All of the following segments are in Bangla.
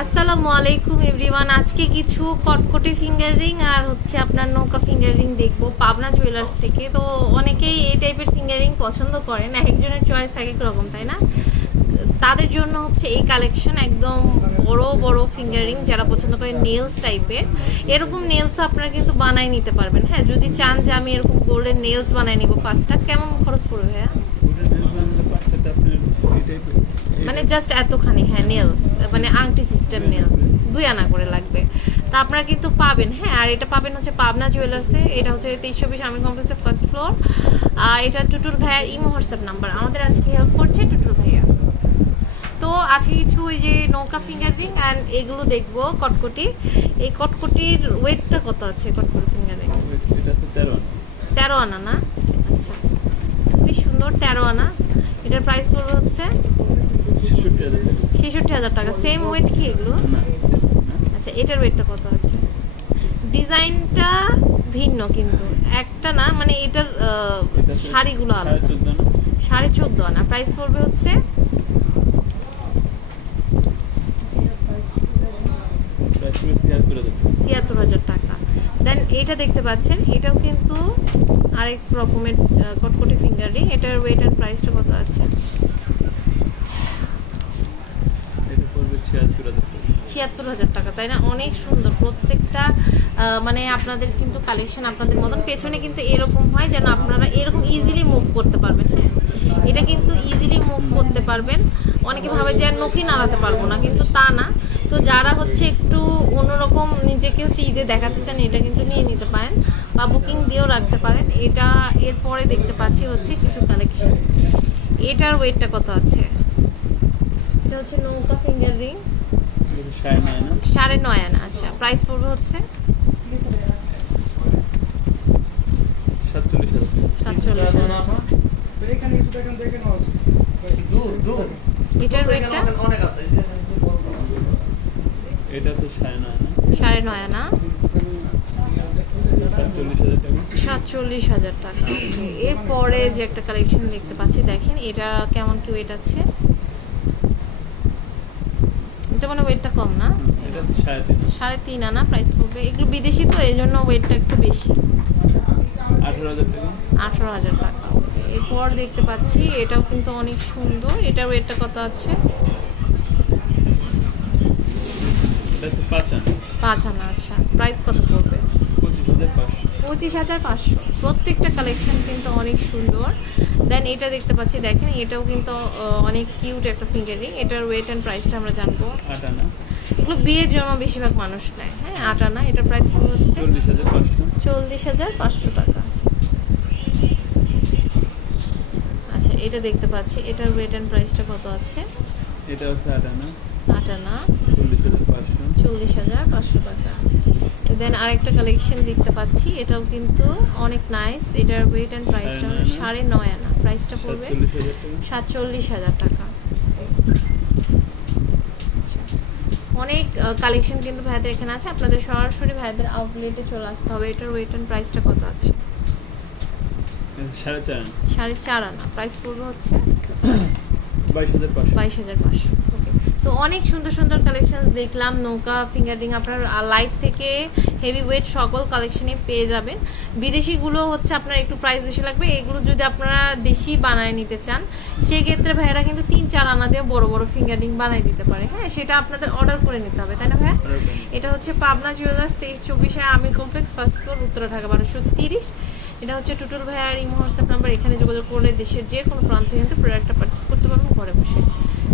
আসসালামু আলাইকুম, এভরিওয়ান। আজকে কিছু কটকটি ফিঙ্গার রিং আর হচ্ছে আপনার নৌকা ফিঙ্গার রিং দেখব, পাবনা জুয়েলার্স থেকে। তো অনেকেই এই টাইপের ফিঙ্গার রিং পছন্দ করেন এক একজনের চয়েস এক এক রকম, তাই না? তাদের জন্য হচ্ছে এই কালেকশন একদম বড় বড় ফিঙ্গার যারা পছন্দ করেন নেলস টাইপের এরকম নেলস আপনারা কিন্তু বানাই নিতে পারবেন। হ্যাঁ যদি চান যে আমি এরকম গোল্ডেন নেলস বানাই নিব পাঁচটা কেমন খরচ পড়বে ভাইয়া? মানে জাস্ট এতখানি হ্যাঁ নেলস মানে আংটি সিস্টেম নেলস দুই আনা করে লাগবে। তা আপনারা কিন্তু পাবেন হ্যাঁ আর এটা পাবেন হচ্ছে পাবনা জুয়েলার্সে এটা হচ্ছে তেইশ চব্বিশ আমির কমপ্লেক্সের ফার্স্ট ফ্লোর আর এটা টুটুর ভাইয়ার ইমো হোয়াটসঅ্যাপ নাম্বার আমাদের আজকে হেল্প করছে টুটুর ভাইয়া। তো আজকে কিছু ওই যে নৌকা ফিঙ্গার রিং অ্যান্ড এগুলো দেখব কটকটি। এই কটকটির ওয়েটটা কত আছে কটকটি ফিঙ্গার রিং তেরো আনা। না? আচ্ছা খুবই সুন্দর তেরো আনা। এটার প্রাইস পড়বে হচ্ছে? ছেষট্টি হাজার টাকা। সেম ওয়েট কি এগুলো? আচ্ছা এটার ওয়েটটা কত আছে? ডিজাইনটা ভিন্ন কিন্তু। একটা না মানে এটার শাড়িগুলো আলাদা। সাড়ে চোদ্দ আনা। প্রাইস পড়বে হচ্ছে? তিয়াত্তর হাজার টাকা। দেন এটা দেখতে পাচ্ছেন, এটাও কিন্তু আরেক রকমের কটকটি ফিঙ্গার রিং এটার ওয়েট আর প্রাইসটা কত আছে? ছিয়াত্তর হাজার টাকা, তাই না? অনেক সুন্দর। প্রত্যেকটা মানে আপনাদের কিন্তু কালেকশন আপনাদের মতন। পেছনে কিন্তু এরকম হয় যেন আপনারা এরকম ইজিলি মুভ করতে পারবেন। হ্যাঁ এটা কিন্তু ইজিলি মুভ করতে পারবেন। অনেকে ভাবে যে নখি নাড়াতে পারব না, কিন্তু তা না। তো যারা হচ্ছে একটু অন্যরকম নিজেকে হচ্ছে ঈদে দেখাতে চান, এটা কিন্তু নিয়ে নিতে পারেন বা বুকিং দিয়েও রাখতে পারেন। এটা এরপরে দেখতে পাচ্ছি হচ্ছে কিছু কালেকশন এটার ওয়েটটা কত আছে? এটা হচ্ছে নৌকা ফিঙ্গার রিং সাড়ে নয় আনা আচ্ছা। প্রাইস পড়বে হচ্ছে? সাতচল্লিশ হাজার। এটার ওয়েটটা এটা তো সাড়ে নয় আনা। সাতচল্লিশ হাজার টাকা। এরপরে যে একটা কালেকশন দেখতে পাচ্ছি দেখেন এটা কেমন কি ওয়েট আছে? এটা মানে ওয়েটটা কম না? সাড়ে তিন। আনা প্রাইস পড়বে। এগুলো বিদেশি তো এই জন্য ওয়েটটা একটু বেশি। আঠারো হাজার টাকা। এরপর দেখতে পাচ্ছি এটাও কিন্তু অনেক সুন্দর। এটার ওয়েটটা কত আছে? পাঁচ আনা। আচ্ছা। প্রাইস কত পড়বে? পঁচিশ হাজার পাঁচশো। প্রত্যেকটা কালেকশন কিন্তু অনেক সুন্দর। দেন এটা দেখতে পাচ্ছি দেখেন এটাও কিন্তু অনেক কিউট একটা ফিঙ্গারিং এটার ওয়েট অ্যান্ড প্রাইসটা আমরা জানব। এগুলো বিয়ের জন্য বেশিরভাগ মানুষ নেয়। হ্যাঁ আট আনা এটার প্রাইস হচ্ছে? চল্লিশ হাজার পাঁচশো। টাকা। আচ্ছা এটা দেখতে পাচ্ছি এটার ওয়েট অ্যান্ড প্রাইসটা কত আছে? এটা হচ্ছে আট আট আনা চল্লিশ হাজার পাঁচশো টাকা। দেন আরেকটা কালেকশন দেখতে পাচ্ছি এটাও কিন্তু অনেক নাইস এটার ওয়েট অ্যান্ড প্রাইসটা সাড়ে নয় আনা। প্রাইসটা পড়বে সাতচল্লিশ হাজার টাকা। অনেক কালেকশন কিন্তু ভাইদের এখানে আছে। আপনাদের সরাসরি ভাইদের আউটলেটে চলে আসতে হবে। এটার ওয়েট অ্যান্ড প্রাইসটা কত আছে? সাড়ে চার আনা। প্রাইস পড়বে হচ্ছে বাইশ হাজার পাঁচশো। তো অনেক সুন্দর সুন্দর কালেকশন দেখলাম নৌকা ফিঙ্গারিং আপনার লাইট থেকে হেভি ওয়েট সকল কালেকশনে পেয়ে যাবেন। বিদেশিগুলো হচ্ছে আপনার একটু প্রাইস বেশি লাগবে এগুলো যদি আপনারা দেশি বানায় নিতে চান সেই ক্ষেত্রে ভাইয়েরা কিন্তু তিন চার আনা দিয়ে বড় বড় ফিঙ্গারিং বানাই দিতে পারে। হ্যাঁ সেটা আপনাদের অর্ডার করে নিতে হবে তাই না ভাইয়া? এটা হচ্ছে পাবনা জুয়েলার্স তেইশ চব্বিশে আমি complex first floor Uttara Dhaka বারোশো তিরিশ। এটা হচ্ছে টুটুল ভাইয়ার ইমো হোয়াটসঅ্যাপ নাম্বার এখানে যোগাযোগ করলে দেশের যে কোনো প্রান্তে কিন্তু প্রোডাক্টটা পারচেস করতে পারবেন ঘরে বসে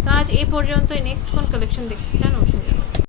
তো আজ এই পর্যন্ত নেক্সট কোন কালেকশন দেখতে চান, অবশ্যই।